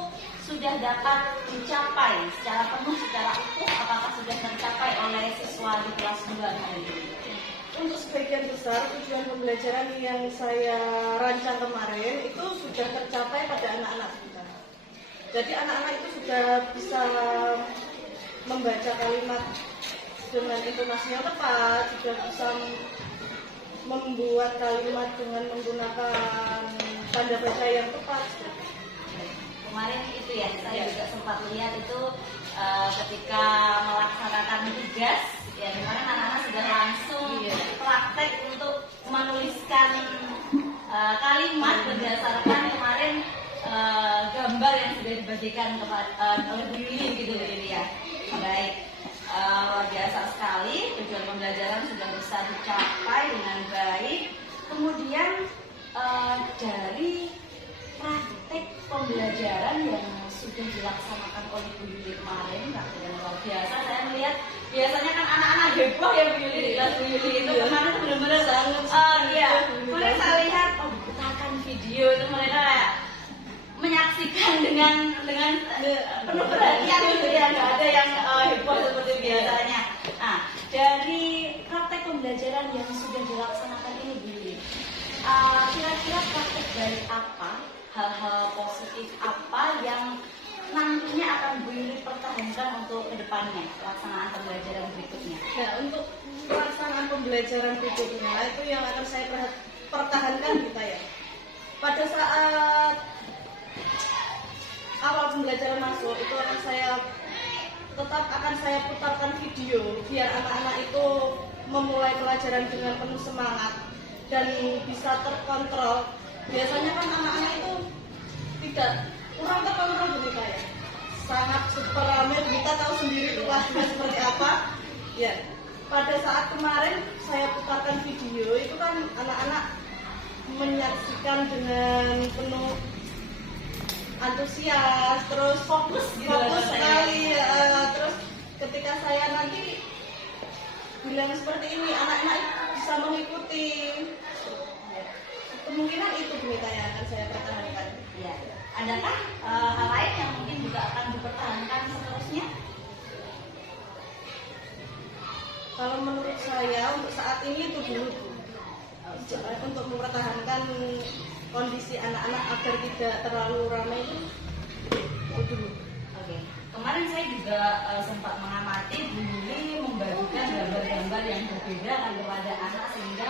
sudah dapat dicapai secara penuh, secara utuh? Apakah sudah tercapai oleh siswa di kelas 2 hari ini? Untuk sebagian besar tujuan pembelajaran yang saya rancang kemarin itu sudah tercapai pada anak-anak kita. Jadi anak-anak itu sudah bisa membaca kalimat dengan intonasi yang tepat, sudah bisa membuat kalimat dengan menggunakan tanda baca yang tepat. Kemarin itu ya, saya juga sempat lihat itu ketika melaksanakan tugas ya, kemarin anak-anak sudah langsung praktek untuk menuliskan kalimat berdasarkan kemarin gambar yang sudah dibagikan oleh Bu Yuli gitu ya. Baik, luar biasa sekali, tujuan pembelajaran sudah bisa dicapai dengan baik. Kemudian dari praktek pembelajaran yang sudah dilaksanakan oleh Bu Yuli kemarin, yang luar biasa, saya melihat ya heboh ya Bu Yuli di kelas Bu Yuli itu Iya. kemarin tuh bener-bener iya. Kemarin saya lihat putarkan video itu mereka kayak menyaksikan dengan penuh perhatian gitu ya, nggak ada yang heboh seperti biasanya. Nah, dari praktek pembelajaran yang sudah dilaksanakan ini Bu Yuli, kira-kira praktek baik apa, hal-hal positif apa yang nantinya akan Bu Yuli pertahankan untuk kedepannya pelaksanaan pembelajaran berikutnya? Nah, untuk pelaksanaan pembelajaran berikutnya itu yang akan saya pertahankan kita ya. Pada saat awal pembelajaran masuk itu akan saya putarkan video biar anak-anak itu memulai pelajaran dengan penuh semangat dan bisa terkontrol. Biasanya kan anak-anak itu kurang terkontrol begitu ya. Sangat super ramai, kita tahu sendiri kelasnya seperti apa. Ya, pada saat kemarin saya putarkan video itu kan anak-anak menyaksikan dengan penuh antusias, terus fokus sekali. Terus ketika saya nanti bilang seperti ini, anak-anak bisa mengikuti. Kemungkinan itu berita yang akan saya pertahankan. Ya. Adakah hal lain yang mungkin juga akan dipertahankan seterusnya? Kalau menurut saya untuk saat ini itu dulu untuk mempertahankan kondisi anak-anak agar tidak terlalu ramai itu dulu. Oke. Kemarin saya juga sempat mengamati Bu Yuli membagikan gambar-gambar yang berbeda kan kepada anak sehingga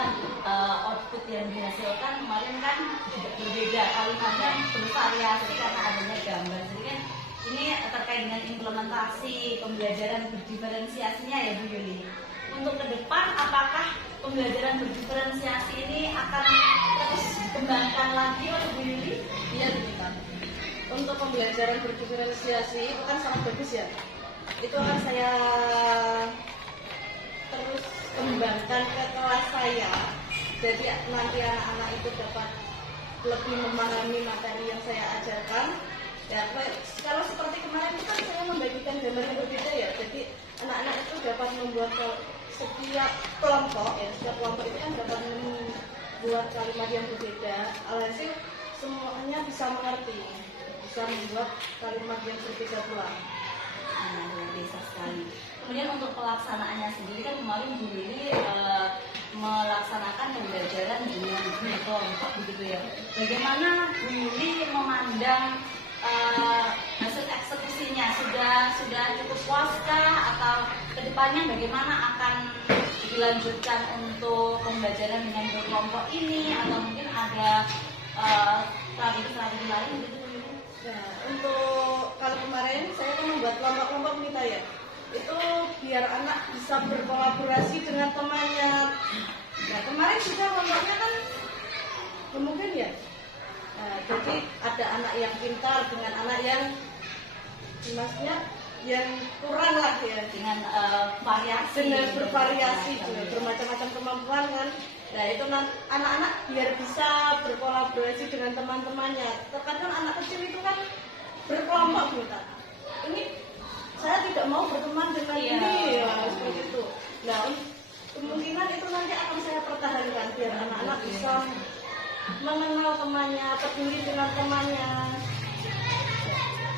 output yang dihasilkan kemarin kan juga berbeda, kalimatnya bervariasi karena adanya gambar. Jadi kan ini terkait dengan implementasi pembelajaran berdiferensiasinya ya Bu Yuli. Untuk ke depan apakah pembelajaran berdiferensiasi ini akan terus dikembangkan lagi oleh Bu Yuli? Iya, betul. Untuk pembelajaran berdiferensiasi itu kan sangat bagus ya. Itu akan saya terus kembangkan ke kelas saya. Jadi nanti anak-anak itu dapat lebih memahami materi yang saya ajarkan. Ya, kalau seperti kemarin itu kan saya membagikan gambar yang berbeda ya. Jadi anak-anak itu dapat membuat setiap kelompok itu kan dapat membuat kalimat yang berbeda. Alhasil semuanya bisa mengerti, bisa membuat kalimat yang berbeda pula. Luar biasa sekali. Kemudian untuk pelaksanaannya sendiri kan kemarin Bu Yuli melaksanakan pembelajaran dengan kelompok begitu ya. Bagaimana Bu Yuli memandang hasil eksekusinya? Sudah cukup puaskah atau kedepannya bagaimana akan dilanjutkan untuk pembelajaran dengan berkelompok ini atau mungkin ada strategi-strategi lain gitu? Nah, untuk kalau kemarin saya kan membuat kelompok-kelompok kita ya, itu biar anak bisa berkolaborasi dengan temannya. Nah, kemarin juga kelompoknya kan mungkin ya. Nah, jadi ada anak yang pintar dengan anak yang maksudnya yang kurang lah ya, Dengan variasi, dengan bervariasi juga, bermacam-macam kemampuan kan. Nah, itu anak-anak biar bisa berkolaborasi dengan teman-temannya. Terkadang anak kecil itu kan berkelompok gitu. Ini saya tidak mau berteman dengan ini ya, seperti itu. Nah, kemungkinan itu nanti akan saya pertahankan biar anak-anak bisa mengenal temannya, peduli dengan temannya.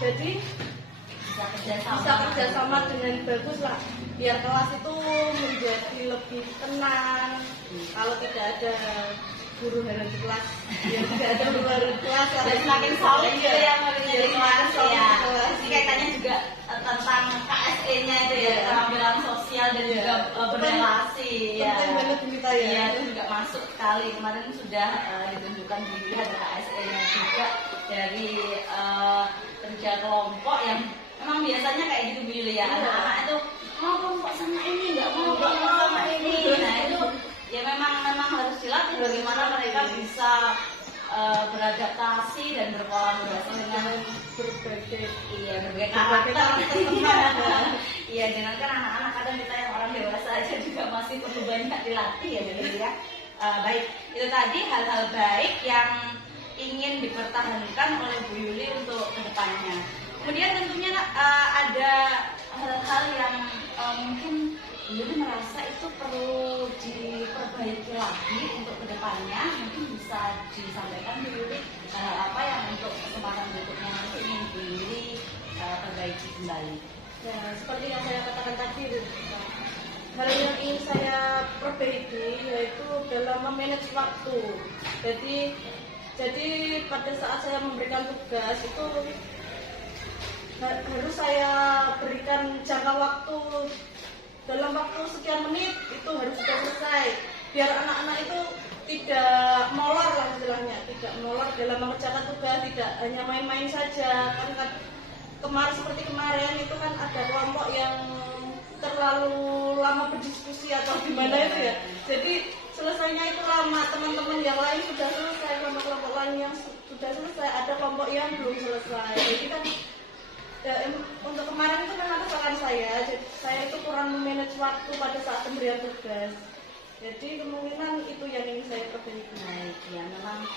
Jadi bisa kerjasama dengan bagus lah, biar kelas itu menjadi lebih tenang. Kalau tidak ada guru hara di kelas, ya tidak ada guru hara di kelas, dan semakin solid gitu ya jadi kelas ya. kelas. Kaitannya juga tentang KSE-nya itu ya, keterampilan sosial dan juga berrelasi ya. Penting banget kita ya. Iya, itu juga masuk sekali. Kemarin sudah ditunjukkan di ada KSE-nya juga dari kerja kelompok yang memang biasanya kayak gitu Bu Yuli ya. Anak-anak itu mau kelompok sama ini, nggak mau kelompok sama ini. Nah itu ya memang harus dilatih bagaimana mereka bisa beradaptasi dan berkolaborasi dengan berbagai karakter. Iya, dengan kan anak-anak kadang kita yang orang dewasa aja juga masih perlu banyak dilatih ya Bu Yuli ya. Baik, itu tadi hal-hal baik yang ingin dipertahankan oleh Bu Yuli untuk kedepannya. Kemudian tentunya ada hal-hal yang mungkin Yuli merasa itu perlu diperbaiki lagi untuk kedepannya. Mungkin bisa disampaikan Bu Yuli apa yang untuk kesempatan berikutnya nanti ingin Bu Yuli perbaiki kembali. Ya, seperti yang saya katakan tadi, hal yang ingin saya perbaiki yaitu dalam memanage waktu. Jadi pada saat saya memberikan tugas itu harus saya berikan jangka waktu, dalam waktu sekian menit itu harus sudah selesai, biar anak-anak itu tidak molor lah istilahnya, tidak molor dalam mengerjakan tugas, tidak hanya main-main saja. Kan seperti kemarin itu kan ada kelompok yang terlalu lama berdiskusi atau gimana itu ya. Jadi selesainya itu lama, teman-teman yang lain sudah selesai, kelompok-kelompok lain yang sudah selesai, ada kelompok yang belum selesai. Jadi kan untuk kemarin itu memang kesalahan jadi saya itu kurang memanage waktu pada saat pemberian tugas. Jadi kemungkinan itu yang ingin saya perbaiki. Baik, ya memang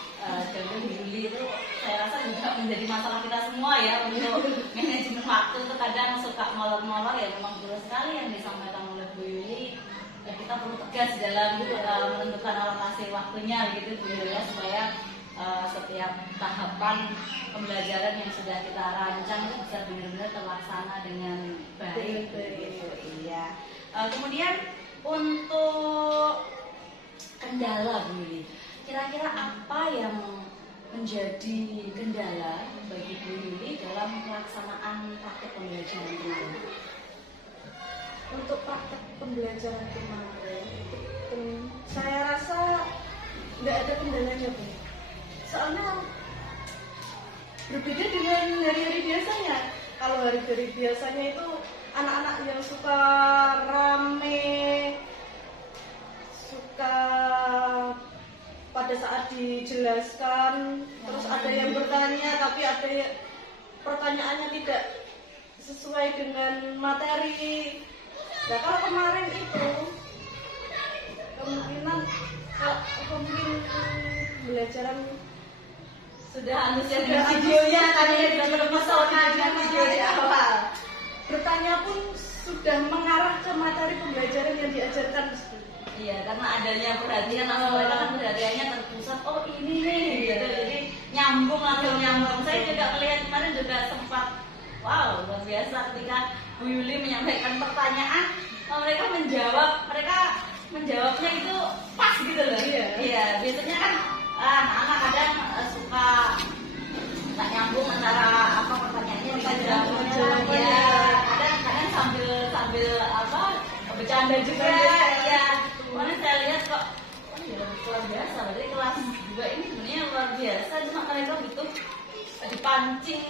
dari Yuli itu saya rasa juga menjadi masalah kita semua ya untuk manajemen waktu itu kadang suka molor-molor ya. Memang betul sekali yang disampaikan oleh Bu Yuli. Kita perlu tegas dalam menentukan alokasi waktunya gitu Bu Yuli ya, supaya setiap tahapan pembelajaran yang sudah kita rancang itu bisa benar-benar terlaksana dengan baik. Iya. Kemudian untuk kendala Bu Yuli, kira-kira apa yang menjadi kendala bagi Bu Yuli dalam pelaksanaan praktek pembelajaran kemarin? Untuk praktek pembelajaran kemarin saya rasa nggak ada kendalanya Bu. Soalnya berbeda dengan hari-hari biasanya. Kalau hari-hari biasanya itu anak-anak yang suka rame, suka pada saat dijelaskan, terus ada yang bertanya tapi ada pertanyaannya tidak sesuai dengan materi. Nah kalau kemarin itu kemungkinan pembelajaran sudah antusias dengan videonya tadi sudah terpesona dengan video di awal. Bertanya pun sudah mengarah ke materi pembelajaran yang diajarkan. Iya, karena adanya perhatian, mereka kan perhatiannya terpusat. Oh ini nih, gitu. Jadi nyambung langsung nyambung. Saya juga melihat kemarin juga sempat, wow, luar biasa ketika Bu Yuli menyampaikan pertanyaan, mereka menjawabnya itu pas gitu loh. Iya, biasanya kan anak-anak kadang suka nggak nyambung antara apa pertanyaannya dengan jawabannya. Ya, kadang sambil bercanda juga. Ya, mana saya lihat kok luar biasa. Berarti kelas 2 ini sebenarnya luar biasa. Cuma mereka butuh dipancing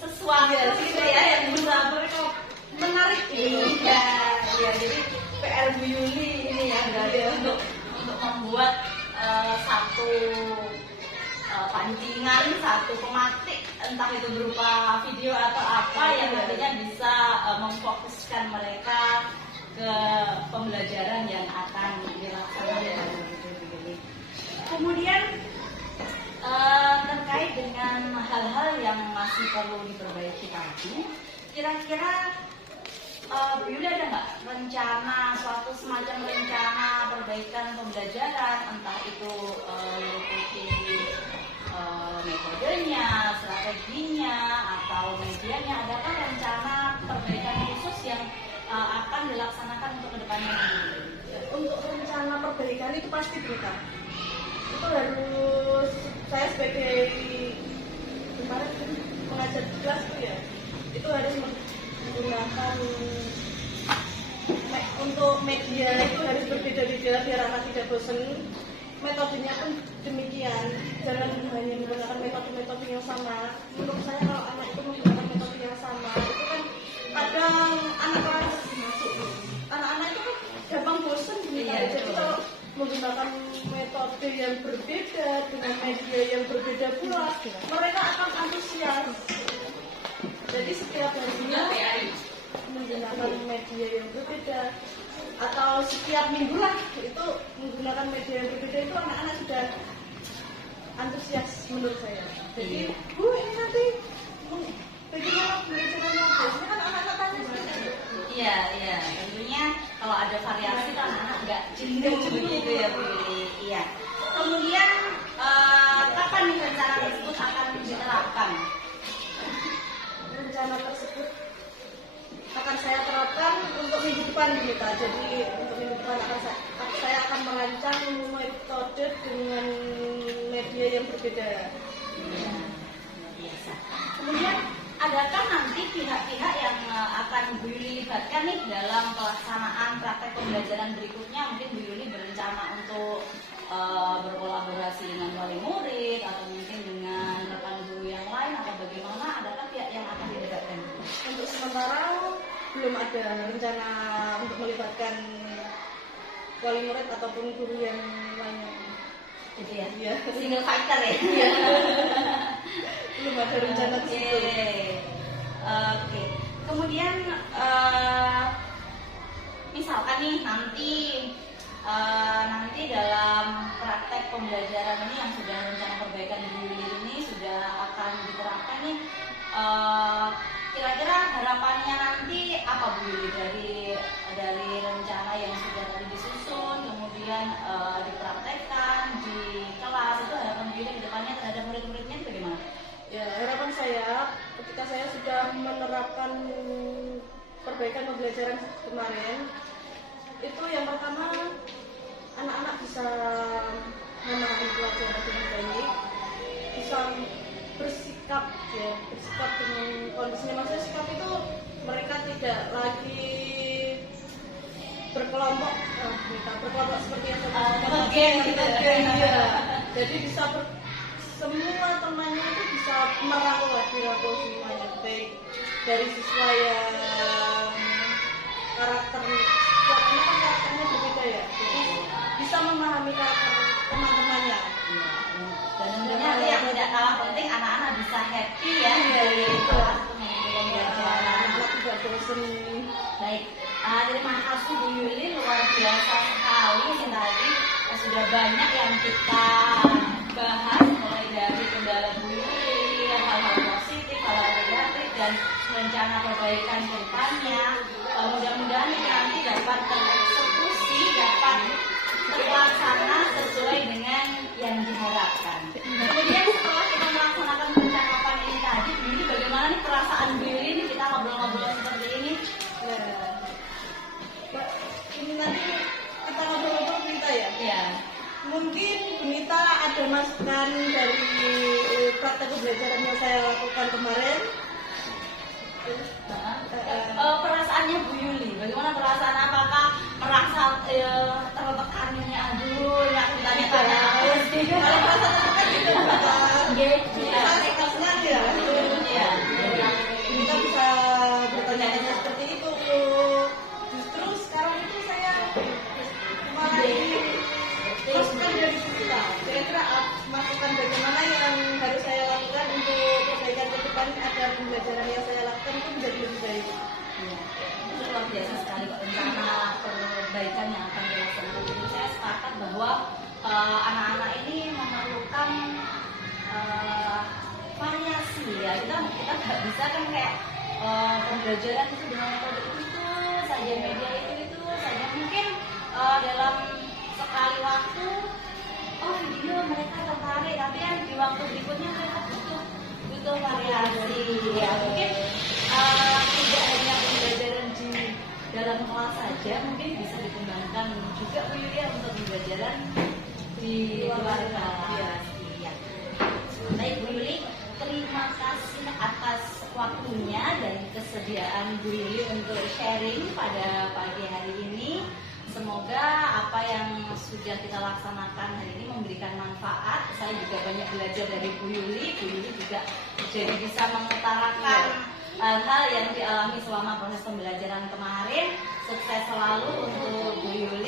sesuatu gitu ya yang bisa mereka menarik. Iya. Jadi PR Bu Yuli ini ya dari untuk membuat satu pancingan, satu pematik, entah itu berupa video atau apa yang nantinya bisa memfokuskan mereka ke pembelajaran yang akan dilaksanakan. Kemudian terkait dengan hal-hal yang masih perlu diperbaiki tadi, kira-kira Bu Yuli ada nggak suatu semacam rencana perbaikan pembelajaran, entah itu meliputi metodenya, strateginya, atau medianya? Adakah rencana perbaikan khusus yang akan dilaksanakan untuk kedepannya? Untuk rencana perbaikan itu pasti kita. Itu harus saya sebagai kemarin mengajar di kelas itu ya, itu harus menggunakan untuk media itu harus berbeda-beda biar anak tidak bosan. Metodenya pun demikian, jangan hanya menggunakan metode-metode yang sama. Menurut saya kalau anak itu menggunakan metode yang sama, itu kan kadang anak-anak itu kan gampang bosan gitu. Jadi kalau menggunakan metode yang berbeda dengan media yang berbeda pula, mereka akan antusias. Jadi setiap harinya menggunakan media yang berbeda, atau setiap minggu lah itu menggunakan media yang berbeda, itu anak-anak sudah antusias menurut saya. Jadi Bu ini nanti bagaimana belajarnya? Biasanya kan anak-anak tanya seperti itu. Iya, tentunya kalau ada variasi kan anak nggak jenuh begitu ya Bu Yuli. Iya. Kemudian kapan nih rencana tersebut akan diterapkan? Rencana tersebut akan saya terapkan untuk minggu depan kita. Jadi untuk minggu depan saya akan merancang metode dengan media yang berbeda. Biasa. Kemudian adakah nanti pihak-pihak yang akan Bu Yuli libatkan nih dalam pelaksanaan praktek pembelajaran berikutnya? Mungkin Bu Yuli berencana untuk berkolaborasi dengan wali murid atau mungkin dengan rekan guru yang lain atau bagaimana? Adakah pihak yang akan dilibatkan? Untuk sementara belum ada rencana untuk melibatkan wali murid ataupun guru yang lainnya. Gitu ya? Iya. Single fighter ya? Belum ada rencana tersebut. Oke. Kemudian misalkan nih nanti dalam praktek pembelajaran ini yang sudah rencana perbaikan di Bu Yuli ini sudah akan diterapkan nih. Kira-kira harapannya nanti apa Bu Yuli dari rencana yang sudah tadi disusun, kemudian dipraktekkan di kelas, itu harapan Bu Yuli ke depannya terhadap murid-muridnya itu bagaimana? Ya, harapan saya ketika saya sudah menerapkan perbaikan pembelajaran kemarin, itu yang pertama anak-anak bisa memahami pelajaran dengan baik, bisa bersikap dengan kondisinya. Maksudnya sikap itu mereka tidak lagi berkelompok seperti yang saya jadi bisa semua temannya itu bisa merangkul semuanya, baik dari siswa yang karakternya berbeda ya, jadi bisa memahami karakter teman-temannya. Dan tentunya yang tidak kalah penting anak-anak bisa happy ya dari kelas pembelajaran. Anak tidak bosan. Baik, terima kasih Bu Yuli, luar biasa sekali ini tadi. Sudah banyak yang kita bahas mulai dari kendala Bu Yuli, hal-hal positif, hal-hal negatif dan rencana perbaikan ke depannya. Mudah-mudahan ini nanti dapat tereksekusi, dapat terlaksana sesuai dengan yang diharapkan. Kemudian setelah kita melaksanakan percakapan ini tadi, Bu Yuli, bagaimana nih perasaan Bu Yuli nih kita ngobrol-ngobrol seperti ini? Ini nanti kita ngobrol-ngobrol kita ya. Iya. Mungkin Bunita ada masukan dari praktek pembelajaran yang saya lakukan kemarin. Perasaannya Bu Yuli, bagaimana perasaan? Apakah merasa tertekannya? Aduh, nggak ditanya-tanya terus. Kalau perasaan kan juga senang ya. Iya. Kita bisa bertanya-tanya seperti itu. Justru sekarang itu saya malah masukan dari kita. Kira-kira masukan bagaimana yang harus saya lakukan untuk perbaikan ke depan agar pembelajaran yang saya lakukan itu menjadi lebih baik. Iya. Itu luar biasa sekali Pak, rencana perbaikan yang akan dilaksanakan. Saya sepakat bahwa anak-anak ini memerlukan variasi ya. Kita nggak bisa kan kayak pembelajaran itu dengan metode itu saja, media itu saja. Mungkin dalam sekali waktu video mereka tertarik, tapi kan di waktu berikutnya mereka butuh variasi ya. Mungkin tidak hanya pembelajaran di dalam kelas saja, mungkin bisa dikembangkan juga Bu Yuli untuk pembelajaran di luar kelas. Ya. Baik Bu Yuli, terima kasih atas waktunya dan kesediaan Bu Yuli untuk sharing pada pagi hari ini. Semoga apa yang sudah kita laksanakan hari ini memberikan manfaat. Saya juga banyak belajar dari Bu Yuli. Bu Yuli juga jadi bisa mengutarakan hal-hal yang dialami selama proses pembelajaran kemarin. Sukses selalu untuk Bu Yuli.